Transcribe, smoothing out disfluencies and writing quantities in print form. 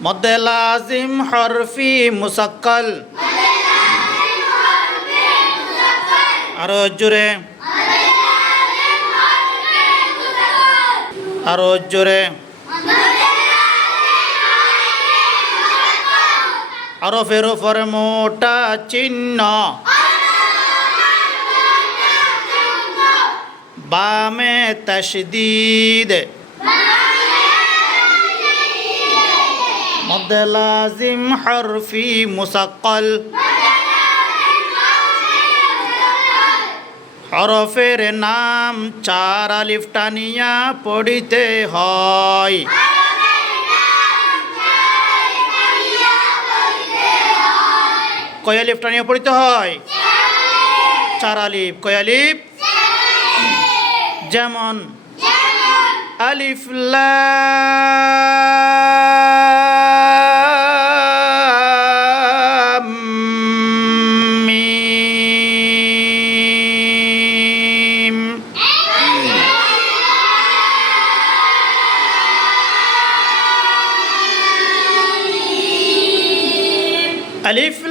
মদ্দে লাজিম হরফি মুসাক্কাল আরো জোরে আরো জোরে হরফের উপরে মোটা চিহ্ন বামে তাশদীদ মদ্দে লাজিম হরফি মুসাক্কাল হরফের নাম চার আলিফ টানিয়া পড়িতে হয় কয় আলিফ টানিয়া পড়িতে হয় চার আলিফ কয় আলিফ যেমন আলিফ লাম মিম আলিফ